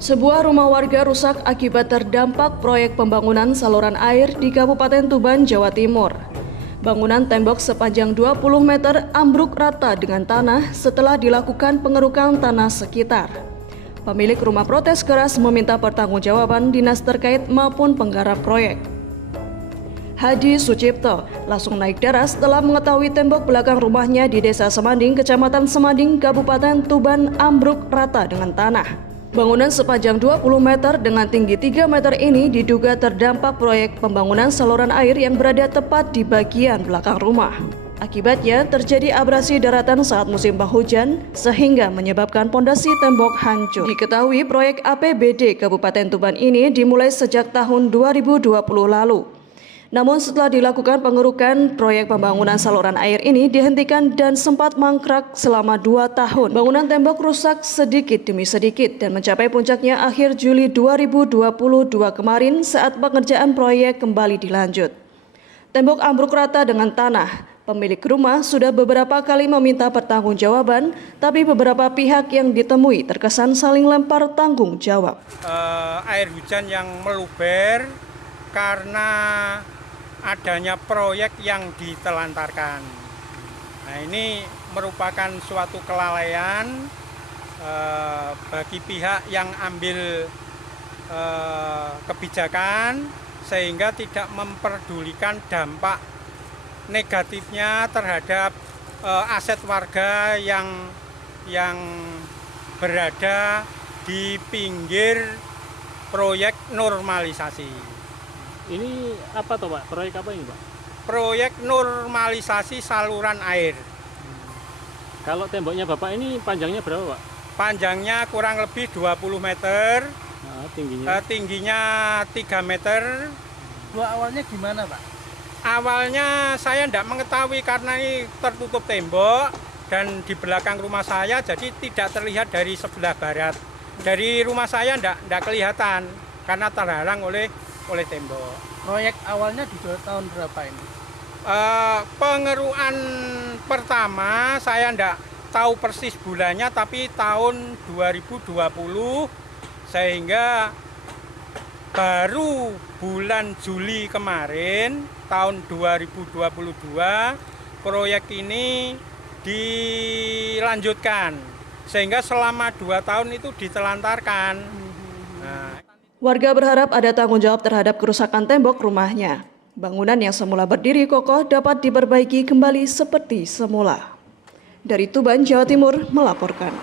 Sebuah rumah warga rusak akibat terdampak proyek pembangunan saluran air di Kabupaten Tuban, Jawa Timur. Bangunan tembok sepanjang 20 meter ambruk rata dengan tanah setelah dilakukan pengerukan tanah sekitar. Pemilik rumah protes keras meminta pertanggungjawaban dinas terkait maupun penggarap proyek. Hadi Sucipto langsung naik daras setelah mengetahui tembok belakang rumahnya di Desa Semanding, Kecamatan Semanding, Kabupaten Tuban ambruk rata dengan tanah. Bangunan sepanjang 20 meter dengan tinggi 3 meter ini diduga terdampak proyek pembangunan saluran air yang berada tepat di bagian belakang rumah. Akibatnya terjadi abrasi daratan saat musim penghujan sehingga menyebabkan pondasi tembok hancur. Diketahui proyek APBD Kabupaten Tuban ini dimulai sejak tahun 2020 lalu. Namun setelah dilakukan pengerukan, proyek pembangunan saluran air ini dihentikan dan sempat mangkrak selama 2 tahun. Bangunan tembok rusak sedikit demi sedikit dan mencapai puncaknya akhir Juli 2022 kemarin saat pengerjaan proyek kembali dilanjut. Tembok ambruk rata dengan tanah. Pemilik rumah sudah beberapa kali meminta pertanggungjawaban, tapi beberapa pihak yang ditemui terkesan saling lempar tanggung jawab. Air hujan yang meluber karena adanya proyek yang ditelantarkan. Nah, ini merupakan suatu kelalaian bagi pihak yang ambil kebijakan sehingga tidak memperdulikan dampak negatifnya terhadap aset warga yang berada di pinggir proyek normalisasi. Ini apa toh Pak? Proyek apa ini Pak? Proyek normalisasi saluran air. Kalau temboknya Bapak ini panjangnya berapa Pak? Panjangnya kurang lebih 20 meter. Nah, tingginya 3 meter. Awalnya gimana Pak? Awalnya saya tidak mengetahui karena ini tertutup tembok dan di belakang rumah saya jadi tidak terlihat dari sebelah barat. Dari rumah saya tidak kelihatan karena terhalang oleh tembok. Proyek awalnya di tahun berapa ini? Pengerukan pertama saya tidak tahu persis bulannya, tapi tahun 2020 sehingga baru bulan Juli kemarin tahun 2022 proyek ini dilanjutkan sehingga selama 2 tahun itu ditelantarkan. Warga berharap ada tanggung jawab terhadap kerusakan tembok rumahnya. Bangunan yang semula berdiri kokoh dapat diperbaiki kembali seperti semula. Dari Tuban, Jawa Timur melaporkan.